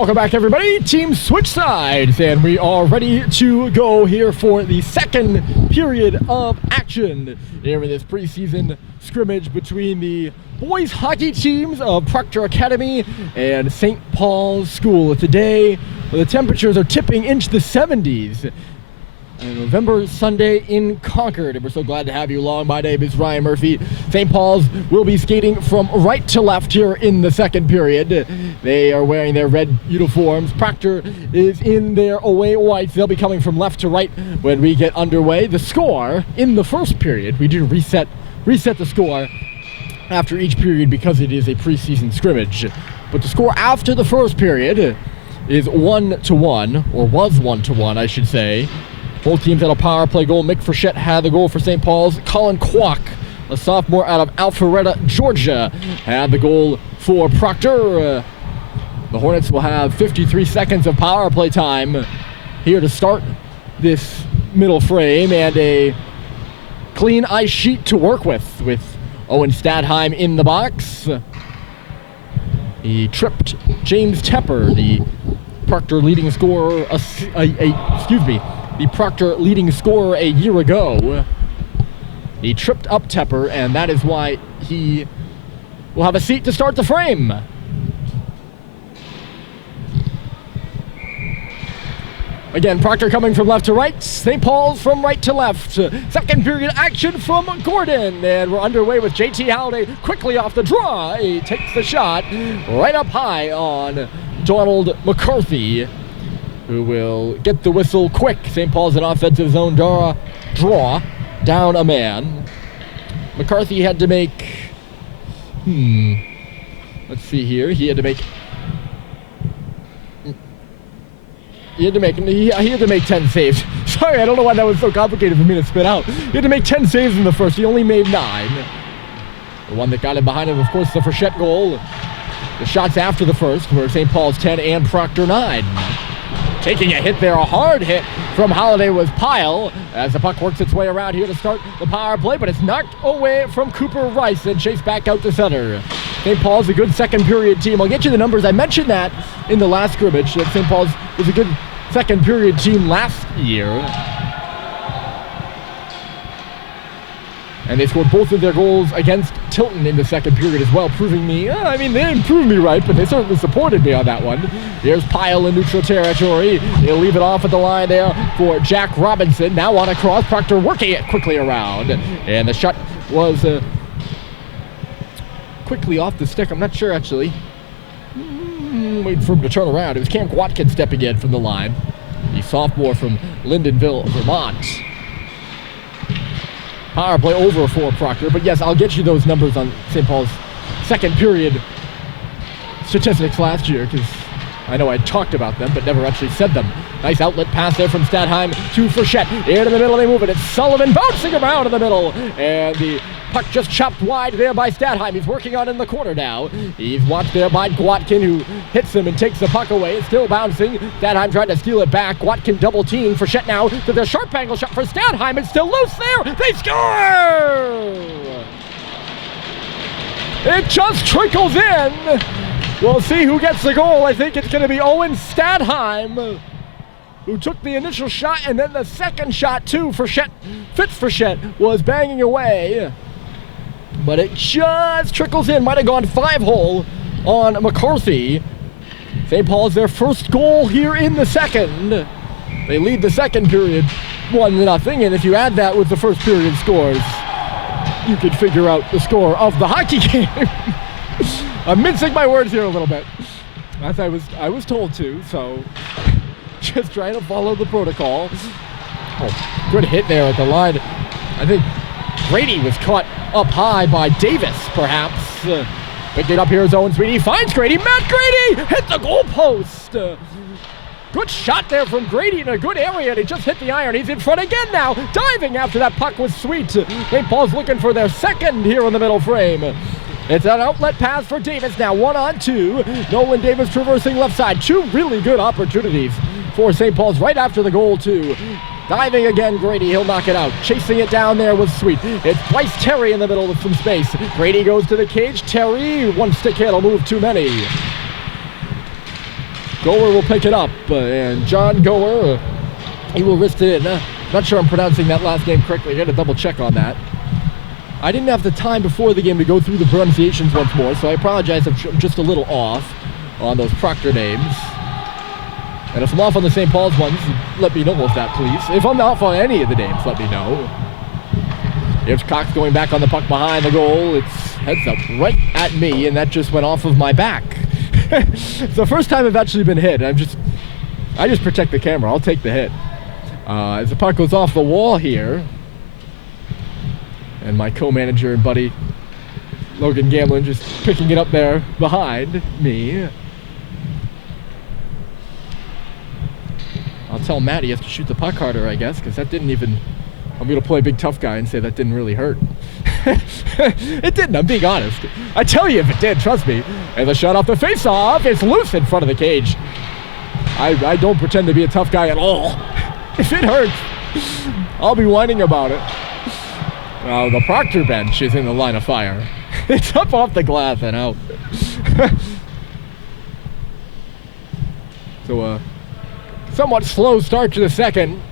Welcome back, everybody. Team switch sides, and we are ready to go here for the second period of action here in this preseason scrimmage between the boys hockey teams of Proctor Academy and St. Paul's School. Today, the temperatures are tipping into the 70s. November Sunday in Concord, and we're so glad to have you along. My name is Ryan Murphy. St. Paul's will be skating from right to left here in the second period. They are wearing their red uniforms. Proctor is in their away whites. They'll be coming from left to right when we get underway. The score in the first period, we do reset the score after each period because it is a preseason scrimmage. But the score after the first period is 1-1, or was 1-1, I should say. Both teams had a power play goal. Mick Frechette had the goal for St. Paul's. Colin Kwok, a sophomore out of Alpharetta, Georgia, had the goal for Proctor. The Hornets will have 53 seconds of power play time here to start this middle frame, and a clean ice sheet to work with Owen Stadheim in the box. He tripped James Tepper, the Proctor leading scorer, the Proctor leading scorer a year ago. He tripped up Tepper, and that is why he will have a seat to start the frame. Again, Proctor coming from left to right, St. Paul's from right to left. Second period action from Gordon, and we're underway with JT Halliday quickly off the draw. He takes the shot right up high on Donald McCarthy, who will get the whistle quick. St. Paul's in offensive zone draw down a man. McCarthy had to make, let's see here. He had to make 10 saves. Sorry, I don't know why that was so complicated for me to spit out. He had to make 10 saves in the first. He only made 9. The one that got him behind him, of course, the Frechette goal. The shots after the first were St. Paul's 10 and Proctor 9. Taking a hit there, a hard hit from Halliday was Pyle as the puck works its way around here to start the power play, but it's knocked away from Cooper Rice and chased back out to center. St. Paul's a good second period team. I'll get you the numbers. I mentioned that in the last scrimmage, that St. Paul's was a good second period team last year. And they scored both of their goals against Tilton in the second period as well, proving me, they didn't prove me right, but they certainly supported me on that one. Here's Pyle in neutral territory. They'll leave it off at the line there for Jack Robinson. Now on a cross, Proctor working it quickly around. And the shot was quickly off the stick. I'm not sure, actually. Waiting for him to turn around. It was Cam Watkins stepping in from the line. The sophomore from Lyndonville, Vermont. Power play over for Proctor, but yes, I'll get you those numbers on St. Paul's second period statistics last year, because I know I talked about them, but never actually said them. Nice outlet pass there from Stadheim to Frechette. Into the middle, they move it. It's Sullivan bouncing around in the middle, and the puck just chopped wide there by Stadheim. He's working on in the corner now. He's watched there by Gwatkin, who hits him and takes the puck away. It's still bouncing. Stadheim trying to steal it back. Gwatkin double team. Frechette now to the sharp angle shot for Stadheim. It's still loose there. They score! It just trickles in. We'll see who gets the goal. I think it's going to be Owen Stadheim, who took the initial shot, and then the second shot too. Frechette was banging away, but it just trickles in. Might have gone 5-hole on McCarthy. St. Paul's their first goal here in the second. They lead the second period 1-0, and if you add that with the first period scores, you can figure out the score of the hockey game. I'm mincing my words here a little bit, as I was told to, so just trying to follow the protocol. Oh, good hit there at the line. I think Grady was caught up high by Davis, perhaps. Picked it up here is Owen Sweeney. Finds Grady. Matt Grady hit the goalpost. Good shot there from Grady in a good area, and he just hit the iron. He's in front again now, diving after that puck was sweet. St. Paul's looking for their second here in the middle frame. It's an outlet pass for Davis now, 1-on-2. Nolan Davis traversing left side. Two really good opportunities for St. Paul's right after the goal, too. Diving again, Grady, he'll knock it out. Chasing it down there was Sweet. It's Bryce Terry in the middle with some space. Grady goes to the cage. Terry, one stick handle move too many. Gower will pick it up, and John Gower, he will wrist it in. Not sure I'm pronouncing that last name correctly. I got to double check on that. I didn't have the time before the game to go through the pronunciations once more, so I apologize if I'm just a little off on those Proctor names. And if I'm off on the St. Paul's ones, let me know of that, please. If I'm off on any of the names, let me know. Here's Cox going back on the puck behind the goal. It's heads up right at me, and that just went off of my back. It's the first time I've actually been hit. I just protect the camera. I'll take the hit. As the puck goes off the wall here, and my co-manager and buddy Logan Gamlin just picking it up there behind me. I'll tell Matt he has to shoot the puck harder, I guess, because that didn't even... I'm going to play big tough guy and say that didn't really hurt. It didn't, I'm being honest. I tell you if it did, trust me. And the shot off the face-off, it's loose in front of the cage. I don't pretend to be a tough guy at all. If it hurts, I'll be whining about it. The Proctor bench is in the line of fire. It's up off the glass and out. So, somewhat slow start to the second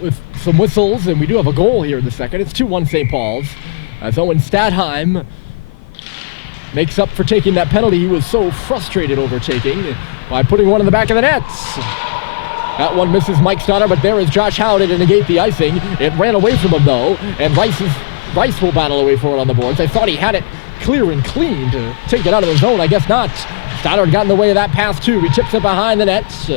with some whistles, and we do have a goal here in the second. It's 2-1 St. Paul's, as Owen Stadheim makes up for taking that penalty he was so frustrated over taking by putting one in the back of the nets. That one misses Mike Stoddard, but there is Josh Howden to negate the icing. It ran away from him, though, and Rice will battle away for it on the boards. I thought he had it clear and clean to take it out of the zone. I guess not. Stoddard got in the way of that pass, too. He chips it behind the nets.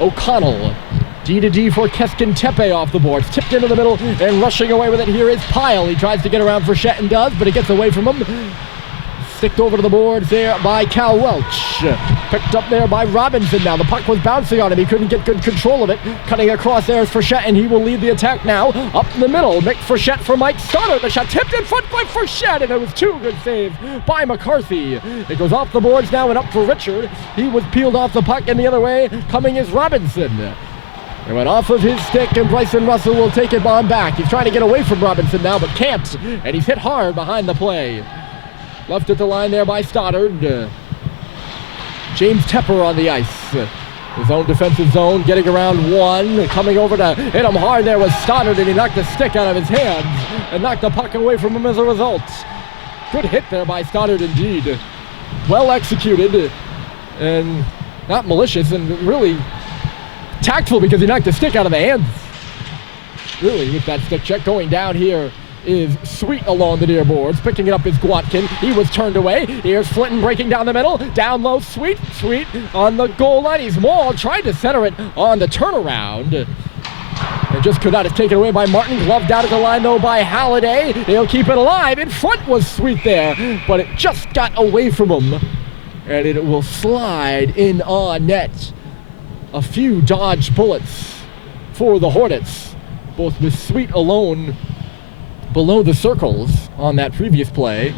O'Connell, D-to-D for Keskin Tepe off the boards. Tipped into the middle, and rushing away with it here is Pyle. He tries to get around Frechette and does, but it gets away from him. Sticked over to the boards there by Cal Welch. Picked up there by Robinson now. The puck was bouncing on him. He couldn't get good control of it. Cutting across there is Frechette, and he will lead the attack now. Up in the middle, Nick Frechette for Mike Stoddard. The shot tipped in front by Frechette, and it was two good saves by McCarthy. It goes off the boards now and up for Richard. He was peeled off the puck, and the other way coming is Robinson. It went off of his stick, and Bryson Russell will take it on back. He's trying to get away from Robinson now, but can't, and he's hit hard behind the play. Left at the line there by Stoddard. James Tepper on the ice. His own defensive zone, getting around one. Coming over to hit him hard there was Stoddard, and he knocked the stick out of his hands and knocked the puck away from him as a result. Good hit there by Stoddard indeed. Well executed and not malicious, and really tactful because he knocked the stick out of the hands. Really with that stick check. Going down here is Sweet along the near boards. Picking it up is Gwatkin. He was turned away. Here's Flinton breaking down the middle. Down low, Sweet on the goal line. He's mauled, tried to center it on the turnaround. It just could not. It's taken away by Martin. Gloved out at the line though by Halliday. He'll keep it alive. In front was Sweet there, but it just got away from him. And it will slide in on net. A few dodged bullets for the Hornets, both with Sweet alone below the circles on that previous play.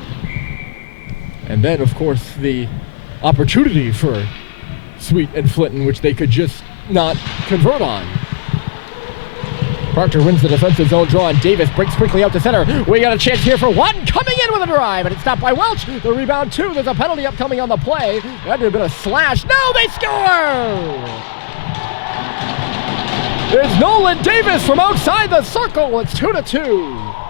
And then, of course, the opportunity for Sweet and Flinton, which they could just not convert on. Proctor wins the defensive zone draw, and Davis breaks quickly out to center. We got a chance here for one, coming in with a drive, and it's stopped by Welch. The rebound, two. There's a penalty upcoming on the play. That would have been a slash. No, they score! There's Nolan Davis from outside the circle. It's 2-2.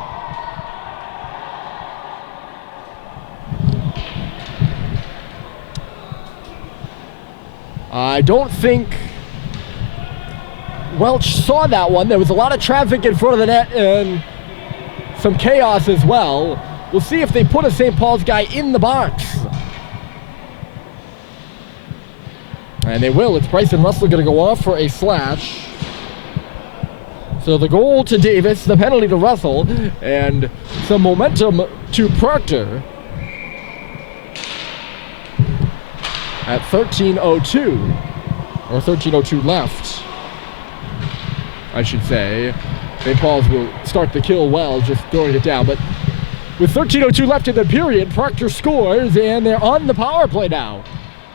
I don't think Welch saw that one. There was a lot of traffic in front of the net and some chaos as well. We'll see if they put a St. Paul's guy in the box. And they will. It's Bryson Russell going to go off for a slash. So the goal to Davis, the penalty to Russell, and some momentum to Proctor. At 13:02, or 13:02 left, I should say. St. Paul's will start the kill well, just throwing it down. But with 13:02 left in the period, Proctor scores, and they're on the power play now.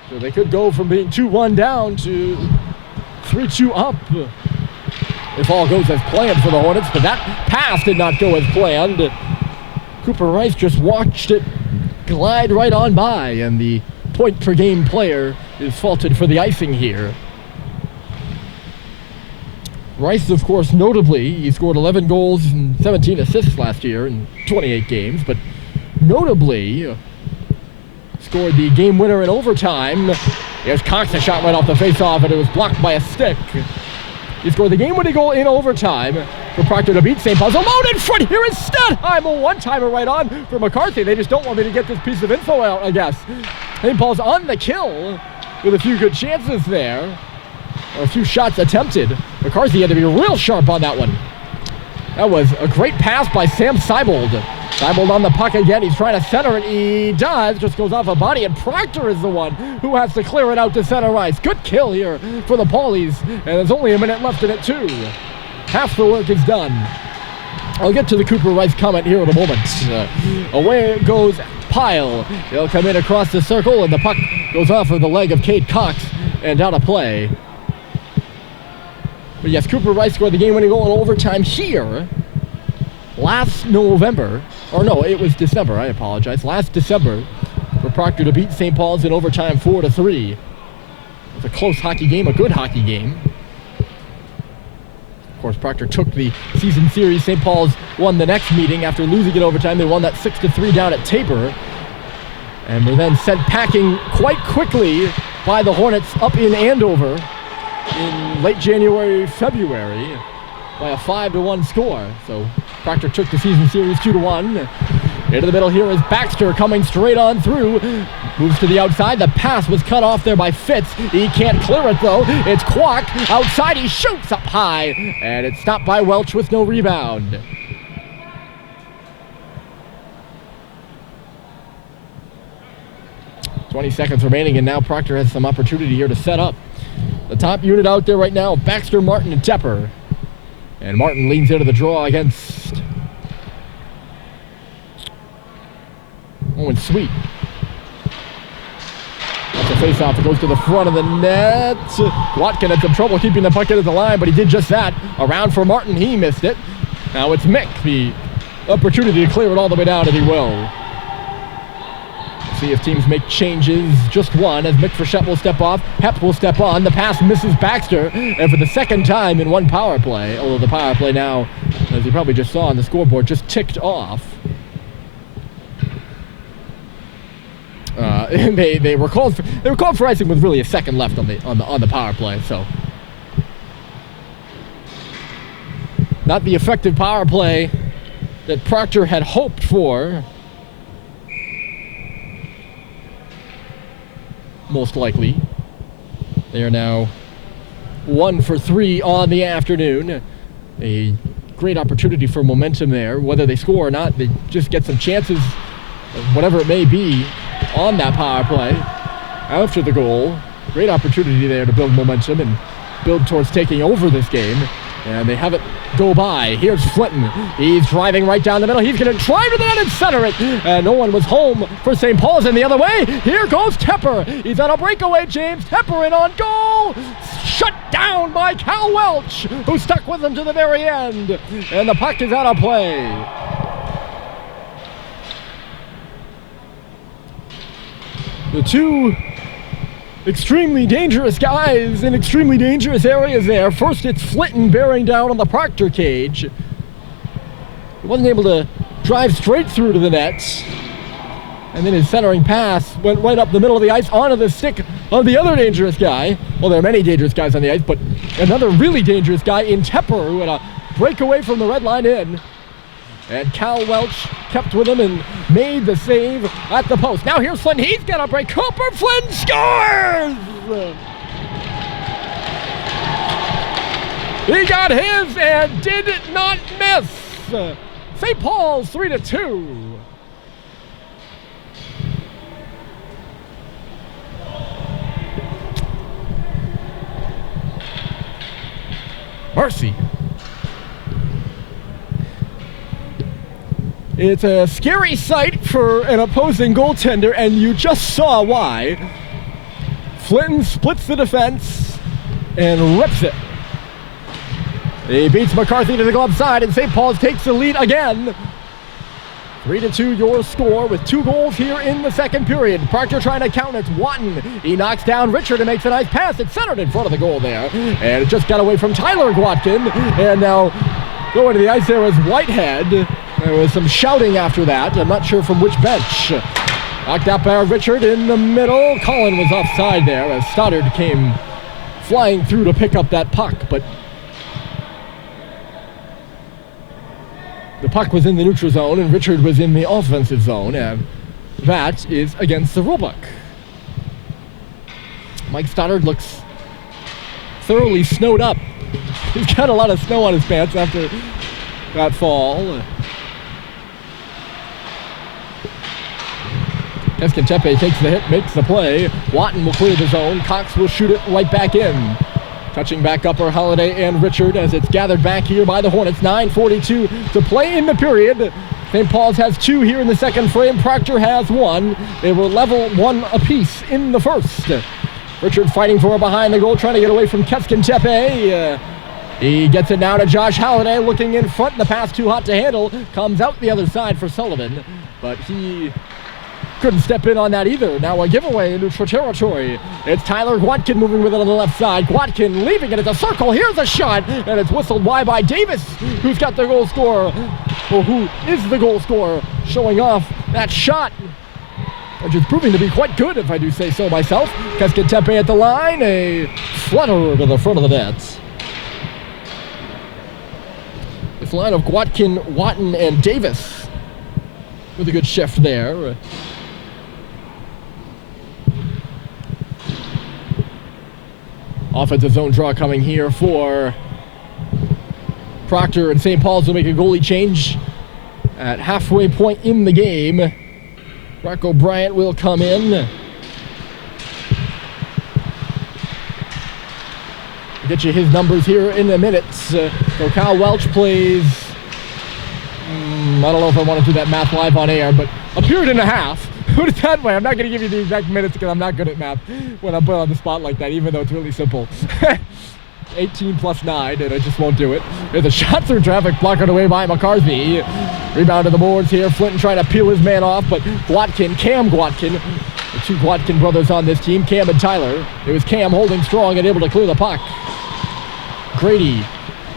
So they could go from being 2-1 down to 3-2 up, if all goes as planned for the Hornets. But that pass did not go as planned. Cooper Rice just watched it glide right on by, and the point-per-game player is faulted for the icing here. Rice, of course, notably, he scored 11 goals and 17 assists last year in 28 games, but notably scored the game winner in overtime. Here's Cox, a shot right off the face-off, and it was blocked by a stick. He scored the game-winning goal in overtime for Proctor to beat St. Paul's. Alone in front here is Stadheim, a one-timer right on for McCarthy. They just don't want me to get this piece of info out, I guess. St. Paul's on the kill with a few good chances there. A few shots attempted. McCarthy had to be real sharp on that one. That was a great pass by Sam Seibold. Seibold on the puck again. He's trying to center it. He does. Just goes off a body, and Proctor is the one who has to clear it out to center ice. Good kill here for the Paulies, and there's only a minute left in it, too. Half the work is done. I'll get to the Cooper Rice comment here in a moment. Away it goes Pyle. He'll come in across the circle, and the puck goes off of the leg of Cade Cox and out of play. But yes, Cooper Rice scored the game-winning goal in overtime here last November. Or no, it was December, I apologize. Last December for Proctor to beat St. Paul's in overtime 4-3. It was a close hockey game, a good hockey game. Of course, Proctor took the season series. St. Paul's won the next meeting after losing in overtime. They won that 6-3 down at Tabor. And were then sent packing quite quickly by the Hornets up in Andover in late January, February by a 5-1 score. So Proctor took the season series 2-1. Into the middle here is Baxter coming straight on through. Moves to the outside. The pass was cut off there by Fitz. He can't clear it though. It's Kwok outside. He shoots up high. And it's stopped by Welch with no rebound. .20 seconds remaining, and now Proctor has some opportunity here to set up. The top unit out there right now, Baxter, Martin, and Tepper. And Martin leans into the draw against Owen Sweet. That's a face-off. It goes to the front of the net. Watkin had some trouble keeping the puck in at the line, but he did just that. Around for Martin. He missed it. Now it's Mick. The opportunity to clear it all the way down, and he will. See if teams make changes. Just one, as Mick Frechette will step off. Hep will step on. The pass misses Baxter. And for the second time in one power play, although the power play now, as you probably just saw on the scoreboard, just ticked off. They were called for icing with really a second left on the power play, so not the effective power play that Proctor had hoped for. Most likely. They are now 1 for 3 on the afternoon. A great opportunity for momentum there. Whether they score or not, they just get some chances, whatever it may be, on that power play after the goal. Great opportunity there to build momentum and build towards taking over this game. And they have it go by. Here's Flinton. He's driving right down the middle. He's going to try to the net and center it. And no one was home for St. Paul's. And the other way, here goes Tepper. He's on a breakaway, James. Tepper in on goal. Shut down by Cal Welch, who stuck with him to the very end. And the puck is out of play. The two extremely dangerous guys in extremely dangerous areas there. First, it's Flinton bearing down on the Proctor cage. He wasn't able to drive straight through to the net. And then his centering pass went right up the middle of the ice onto the stick of the other dangerous guy. Well, there are many dangerous guys on the ice, but another really dangerous guy in Tepper, who had a breakaway from the red line in. And Cal Welch kept with him and made the save at the post. Now here's Flinton. He's got a break. Cooper Flinton scores! He got his and did not miss. St. Paul's 3-2. Mercy. It's a scary sight for an opposing goaltender, and you just saw why. Flinton splits the defense and rips it. He beats McCarthy to the glove side, and St. Paul's takes the lead again. 3-2 your score with 2 goals here in the second period. Proctor trying to count it. Watton, he knocks down Richard and makes a nice pass. It's centered in front of the goal there. And it just got away from Tyler Gwatkin. And now going to the ice there was Whitehead. There was some shouting after that. I'm not sure from which bench. Knocked out by Richard in the middle. Colin was offside there as Stoddard came flying through to pick up that puck. But the puck was in the neutral zone and Richard was in the offensive zone, and that is against the rulebook. Mike Stoddard looks thoroughly snowed up. He's got a lot of snow on his pants after that fall. Escantepe takes the hit, makes the play. Watton will clear the zone. Cox will shoot it right back in. Touching back up are Holiday and Richard as it's gathered back here by the Hornets. 9:42 to play in the period. St. Paul's has 2 here in the second frame. Proctor has 1. They were level 1 apiece in the first. Richard fighting for it behind the goal, trying to get away from Keskin-Tepe. He gets it now to Josh Holiday, looking in front. The pass too hot to handle. Comes out the other side for Sullivan, but he couldn't step in on that either. Now a giveaway in neutral territory. It's Tyler Gwatkin moving with it on the left side. Gwatkin leaving it at the circle. Here's a shot, and it's whistled wide by Davis, who's got the goal scorer, or who is the goal scorer, showing off that shot, which is proving to be quite good, if I do say so myself. Keskin-Tepe at the line, a flutter to the front of the net. This line of Gwatkin, Watton, and Davis with a good shift there. Offensive zone draw coming here for Proctor, and St. Paul's will make a goalie change at halfway point in the game. Rocco Bryant will come in. I'll get you his numbers here in a minute. So Kyle Welch plays, I don't know if I want to do that math live on air, but a period and a half. Put it that way. I'm not going to give you the exact minutes because I'm not good at math when I'm put on the spot like that, even though it's really simple. 18 plus 9, and I just won't do it. There's a shot through traffic, blocked away by McCarthy. Rebound to the boards here. Flinton trying to peel his man off, but Cam Gwatkin, the 2 Gwatkin brothers on this team, Cam and Tyler. It was Cam holding strong and able to clear the puck. Grady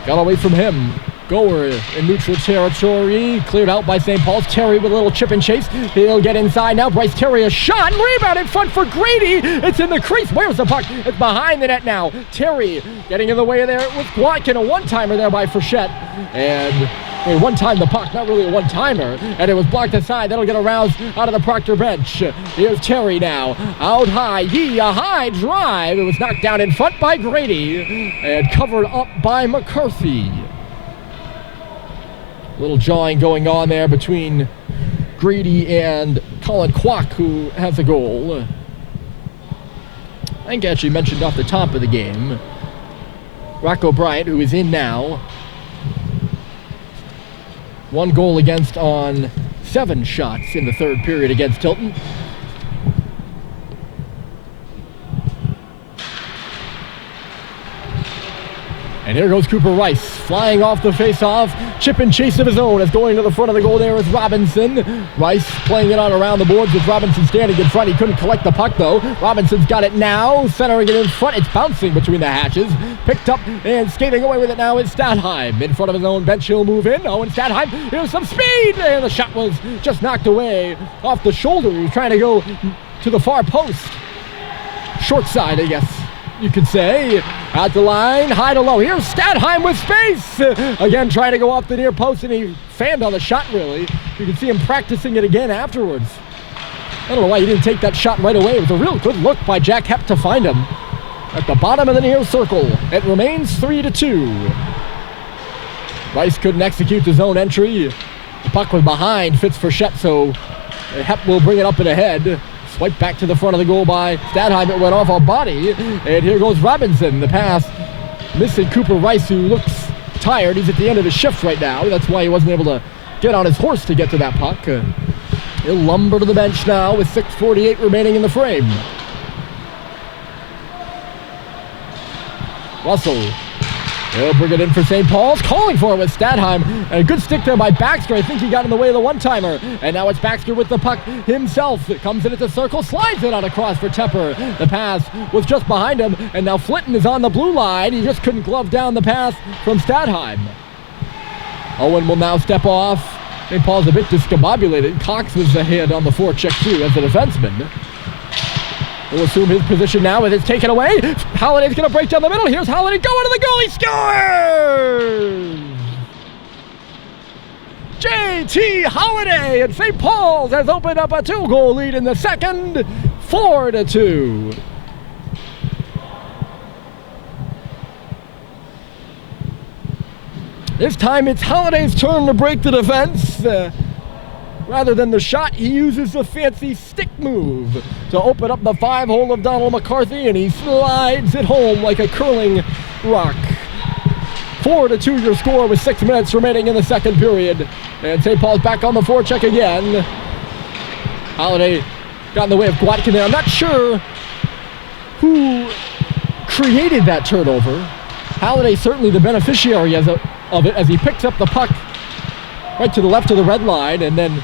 got away from him. Goer in neutral territory, cleared out by St. Paul's. Terry with a little chip and chase. He'll get inside now. Bryce Terry, a shot, rebound in front for Grady. It's in the crease. Where's the puck? It's behind the net now. Terry getting in the way there with Gwatkin. A one-timer there by Frechette. And one-time the puck, not really a one-timer. And it was blocked aside. That'll get aroused out of the Proctor bench. Here's Terry now. Out high. A high drive. It was knocked down in front by Grady and covered up by McCarthy. Little jawing going on there between Grady and Colin Kwok, who has a goal. I think I actually mentioned off the top of the game. Rocco Bryant, who is in now. 1 goal against on 7 shots in the third period against Tilton. And here goes Cooper Rice, flying off the face-off. Chip and chase of his own as going to the front of the goal there is Robinson. Rice playing it on around the boards with Robinson standing in front. He couldn't collect the puck, though. Robinson's got it now, centering it in front. It's bouncing between the hatches. Picked up and skating away with it now is Stadheim. In front of his own bench, he'll move in. Owen Stadheim, here's some speed! And the shot was just knocked away off the shoulder. He was trying to go to the far post. Short side, I guess you could say. At the line, high to low. Here's Stadheim with space. Again, trying to go off the near post, and he fanned on the shot, really. You can see him practicing it again afterwards. I don't know why he didn't take that shot right away. It was a real good look by Jack Hepp to find him at the bottom of the near circle. It remains 3-2. Rice couldn't execute the zone entry. The puck was behind Fitz Frechette, so Hepp will bring it up and ahead. Swipe back to the front of the goal by Stadheim. It went off a body. And here goes Robinson. The pass missing Cooper Rice, who looks tired. He's at the end of his shift right now. That's why he wasn't able to get on his horse to get to that puck. He'll lumber to the bench now with 6:48 remaining in the frame. Russell He'll bring it in for St. Paul's. Calling for it with Stadheim. And a good stick there by Baxter. I think he got in the way of the one-timer. And now it's Baxter with the puck himself. It comes into the circle, slides it on across for Tepper. The pass was just behind him. And now Flinton is on the blue line. He just couldn't glove down the pass from Stadheim. Owen will now step off. St. Paul's a bit discombobulated. Cox was ahead on the forecheck too as a defenseman. We'll assume his position now with it's taken away. Holiday's going to break down the middle. Here's Holiday going to the goal. He scores! J.T. Holiday and St. Paul's has opened up a 2-goal lead in the second, 4-2. This time it's Holiday's turn to break the defense. Rather than the shot, he uses the fancy stick move to open up the 5-hole of Donald McCarthy, and he slides it home like a curling rock. 4-2 your score with 6 minutes remaining in the second period. And St. Paul's back on the forecheck again. Holiday got in the way of Gwatkin there. I'm not sure who created that turnover. Holiday certainly the beneficiary of it as he picks up the puck right to the left of the red line and then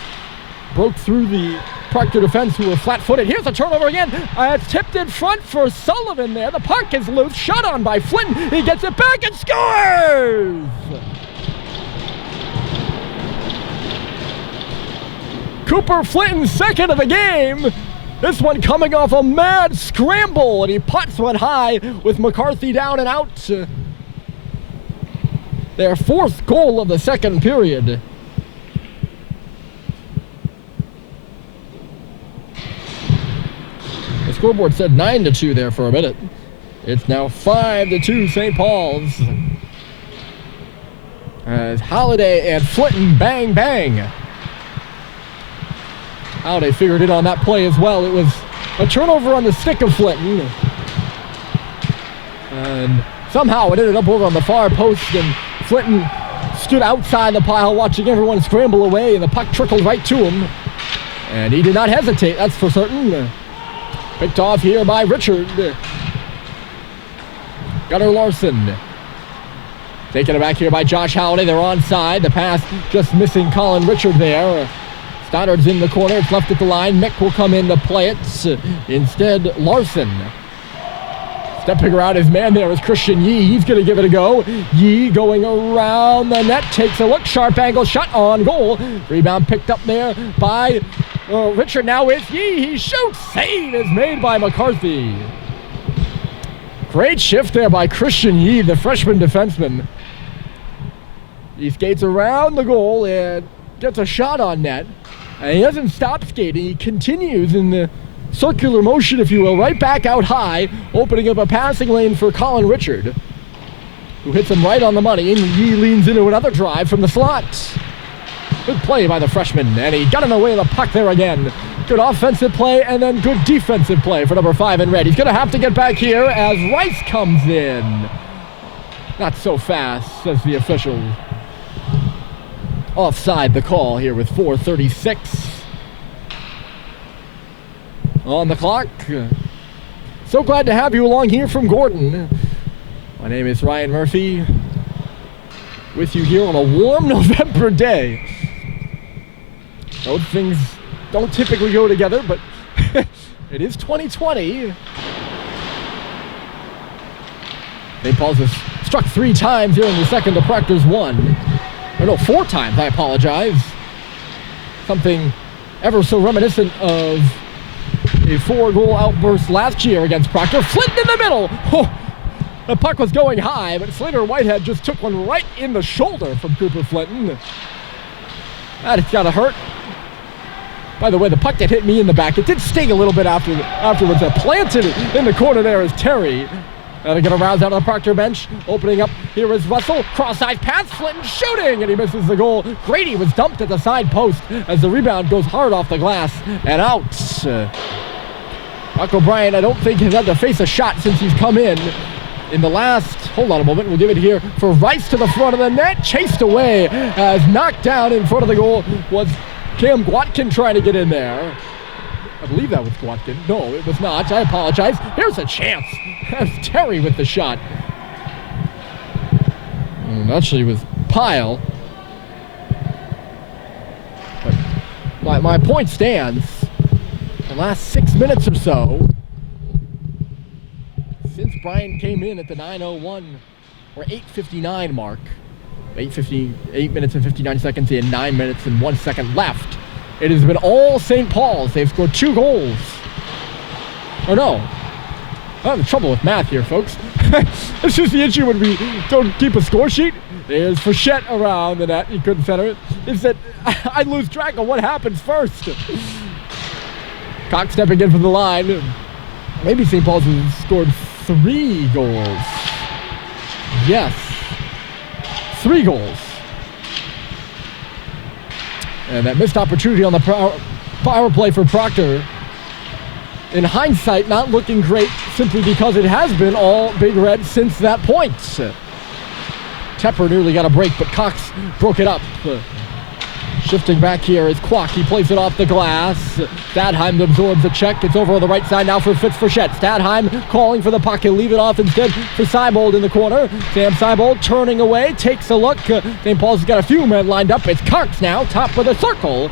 broke through the Proctor defense who were flat-footed. Here's a turnover again. It's tipped in front for Sullivan there. The puck is loose, shot on by Flinton. He gets it back and scores! Cooper Flinton's second of the game. This one coming off a mad scramble, and he puts one high with McCarthy down and out. Their 4th goal of the second period. The scoreboard said 9-2 there for a minute. It's now 5-2 St. Paul's. As Holiday and Flinton bang bang. Holiday figured it on that play as well. It was a turnover on the stick of Flinton. And somehow it ended up over on the far post, and Flinton stood outside the pile watching everyone scramble away, and the puck trickled right to him. And he did not hesitate, that's for certain. Picked off here by Richard. Gunnar Larson. Taking it back here by Josh Holiday. They're onside. The pass just missing Colin Richard there. Stoddard's in the corner. It's left at the line. Mick will come in to play it. Instead, Larson. Stepping around his man there is Christian Yee. He's going to give it a go. Yee going around the net. Takes a look. Sharp angle shot on goal. Rebound picked up there by Richard. Now with Yee. He shoots. Save is made by McCarthy. Great shift there by Christian Yee, the freshman defenseman. He skates around the goal and gets a shot on net. And he doesn't stop skating. He continues in the circular motion, if you will, right back out high, opening up a passing lane for Colin Richard, who hits him right on the money, and he leans into another drive from the slot. Good play by the freshman, and he got in the way of the puck there again. Good offensive play, and then good defensive play for number 5 in red. He's going to have to get back here as Rice comes in. Not so fast, says the official. Offside the call here with 4:36 on the clock. So glad to have you along here from Gordon. My name is Ryan Murphy, with you here on a warm November day. Those things don't typically go together, but it is 2020. St. Paul's has struck 3 times here in the second to Proctor's 1. Or no, 4 times, I apologize. Something ever so reminiscent of a 4-goal outburst last year against Proctor. Flinton in the middle. Oh, the puck was going high, but Slater Whitehead just took one right in the shoulder from Cooper Flinton. That's gotta hurt. By the way, the puck that hit me in the back, it did sting a little bit afterwards. Planted in the corner there is Terry. They're going to rouse out of the Proctor bench. Opening up, here is Russell. Cross-side pass, Flinton shooting, and he misses the goal. Grady was dumped at the side post as the rebound goes hard off the glass and out. Mark O'Brien, I don't think, has had to face a shot since he's come in the last, hold on a moment, we'll give it here for Rice to the front of the net. Chased away as knocked down in front of the goal was Cam Gwatkin trying to get in there. I believe that was Gwatkin. No, it was not. I apologize. Here's a chance. Terry with the shot. Actually, with Pyle. But my point stands. The last 6 minutes or so, since Bryant came in at the 9:01 or 8:59 mark, 8 minutes and 59 seconds in, 9 minutes and 1 second left, it has been all St. Paul's. They've scored 2 goals. Or no. I'm having trouble with math here, folks. This is the issue when we don't keep a score sheet. There's Frechette around the net. He couldn't center it. Is that I lose track of what happens first. Cox stepping in from the line. Maybe St. Paul's has scored 3 goals. Yes. 3 goals. And that missed opportunity on the power play for Proctor. In hindsight, not looking great simply because it has been all Big Red since that point. Tepper nearly got a break, but Cox broke it up. Shifting back here is Kwok. He plays it off the glass. Stadheim absorbs the check. It's over on the right side now for Frechette. Stadheim calling for the puck. He'll leave it off instead for Seibold in the corner. Sam Seibold turning away, takes a look. St. Paul's got a few men lined up. It's Cox now, top of the circle.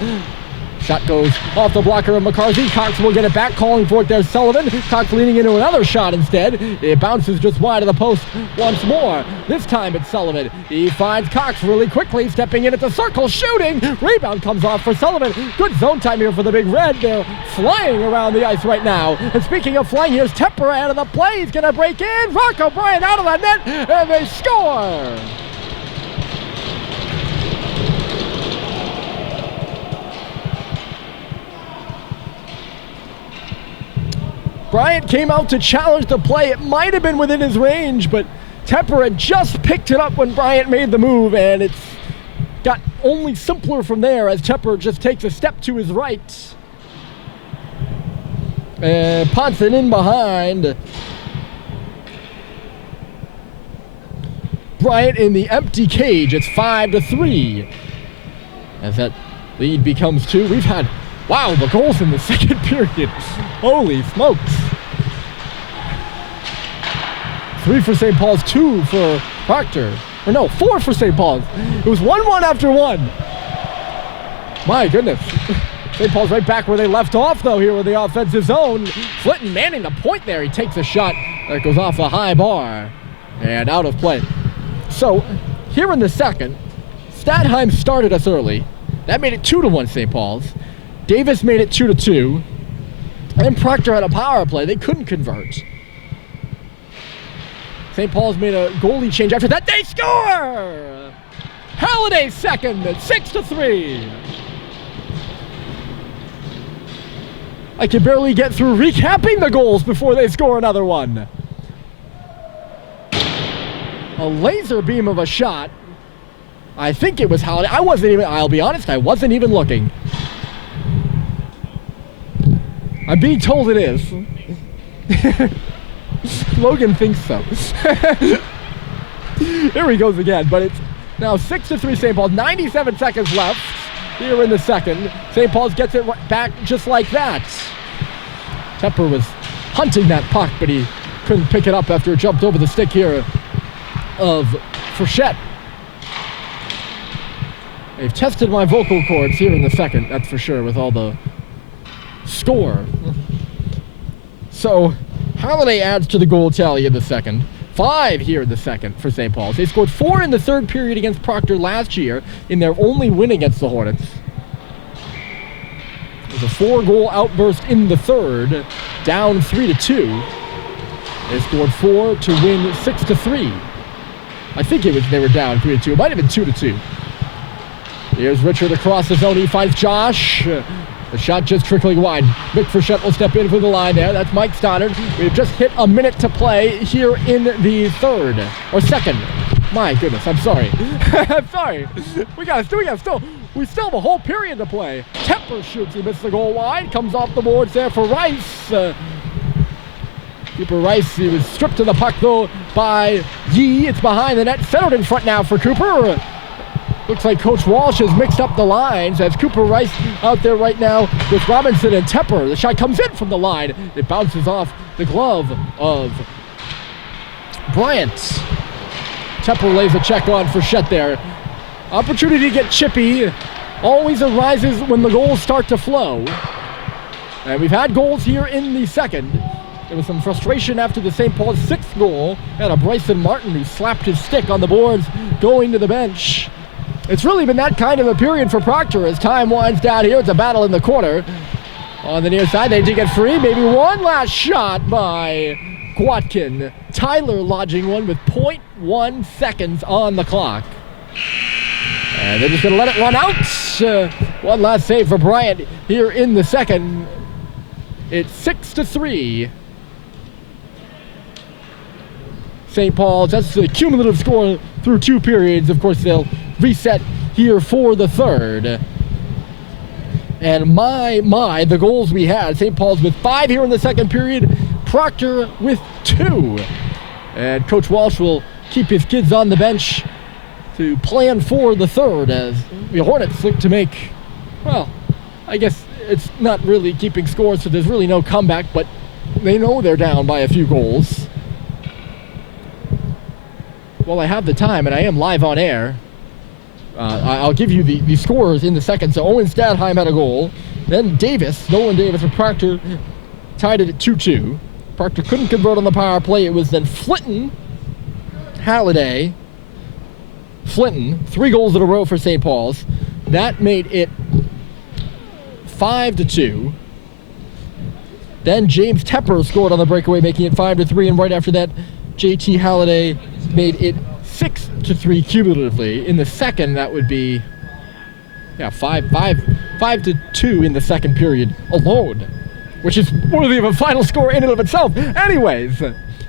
Shot goes off the blocker of McCarthy. Cox will get it back, calling for it. There's Sullivan. Cox leaning into another shot instead. It bounces just wide of the post once more. This time it's Sullivan. He finds Cox really quickly, stepping in at the circle, shooting. Rebound comes off for Sullivan. Good zone time here for the Big Red. They're flying around the ice right now. And speaking of flying, here's Tepper out of the play. He's going to break in. Rocco Bryant out of the net, and they score. Bryant came out to challenge the play. It might have been within his range, but Tepper had just picked it up when Bryant made the move, and it's got only simpler from there as Tepper just takes a step to his right. And Ponson in behind. Bryant in the empty cage. It's 5-3. As that lead becomes 2. We've had... Wow, the goals in the second period. Holy smokes. 3 for St. Paul's, 2 for Proctor. Or no, 4 for St. Paul's. It was 1-1 after 1. My goodness. St. Paul's right back where they left off, though, here with the offensive zone. Flinton manning the point there. He takes a shot that goes off a high bar and out of play. So, here in the second, Stadheim started us early. That made it 2-1 St. Paul's. Davis made it 2-2. And Proctor had a power play. They couldn't convert. St. Paul's made a goalie change after that. They score! Halliday's second at 6-3. I can barely get through recapping the goals before they score another one. A laser beam of a shot. I think it was Halliday. I'll be honest, I wasn't even looking. I'm being told it is. Logan thinks so. Here he goes again, but it's now 6-3 St. Paul's. 97 seconds left here in the second. St. Paul's gets it back just like that. Tepper was hunting that puck, but he couldn't pick it up after it jumped over the stick here of Frechette. They've tested my vocal cords here in the second, that's for sure, with all the score. So Halliday adds to the goal tally in the second. 5 here in the second for St. Paul's. They scored 4 in the third period against Proctor last year in their only win against the Hornets. It was a 4-goal outburst in the third, down 3-2. They scored 4 to win 6-3. I think they were down 3-2. It might have been 2-2. Here's Richard across the zone. He finds Josh. The shot just trickling wide. Mick Frechette will step in for the line there. That's Mike Stoddard. We've just hit a minute to play here in the third. Or second. My goodness, I'm sorry. I'm sorry. We still have a whole period to play. Tepper shoots. He missed the goal wide. Comes off the boards there for Rice. Cooper Rice, he was stripped of the puck though by Yee. It's behind the net. Centered in front now for Cooper. Looks like Coach Walsh has mixed up the lines as Cooper Rice out there right now with Robinson and Tepper. The shot comes in from the line. It bounces off the glove of Bryant. Tepper lays a check on Frechette there. Opportunity to get chippy always arises when the goals start to flow. And we've had goals here in the second. There was some frustration after the St. Paul's 6th goal. And a Bryson Martin who slapped his stick on the boards going to the bench. It's really been that kind of a period for Proctor as time winds down here. It's a battle in the corner. On the near side, they dig it free. Maybe one last shot by Gwatkin. Tyler lodging one with 0.1 seconds on the clock. And they're just going to let it run out. One last save for Bryant here in the second. It's 6-3. St. Paul's, that's the cumulative score through 2 periods. Of course, they'll reset here for the third. And the goals we had. St. Paul's with 5 here in the second period. Proctor with 2. And Coach Walsh will keep his kids on the bench to plan for the third as the Hornets look to make, well, I guess it's not really keeping score, so there's really no comeback, but they know they're down by a few goals. Well, I have the time, and I am live on air. I'll give you the scores in the second. So Owen Stadheim had a goal. Then Nolan Davis and Proctor tied it at 2-2. Proctor couldn't convert on the power play. It was then Flinton, Halliday, Flinton, 3 goals in a row for St. Paul's. That made it 5-2. Then James Tepper scored on the breakaway, making it 5-3. And right after that, JT Halliday made it 6-3 cumulatively. In the second, that would be 5-2 in the second period alone, which is worthy of a final score in and of itself. Anyways,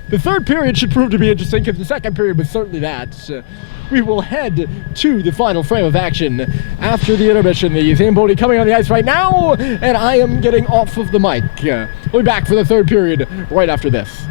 the third period should prove to be interesting because the second period was certainly that. We will head to the final frame of action after the intermission. The Zamboni coming on the ice right now, and I am getting off of the mic. We'll be back for the third period right after this.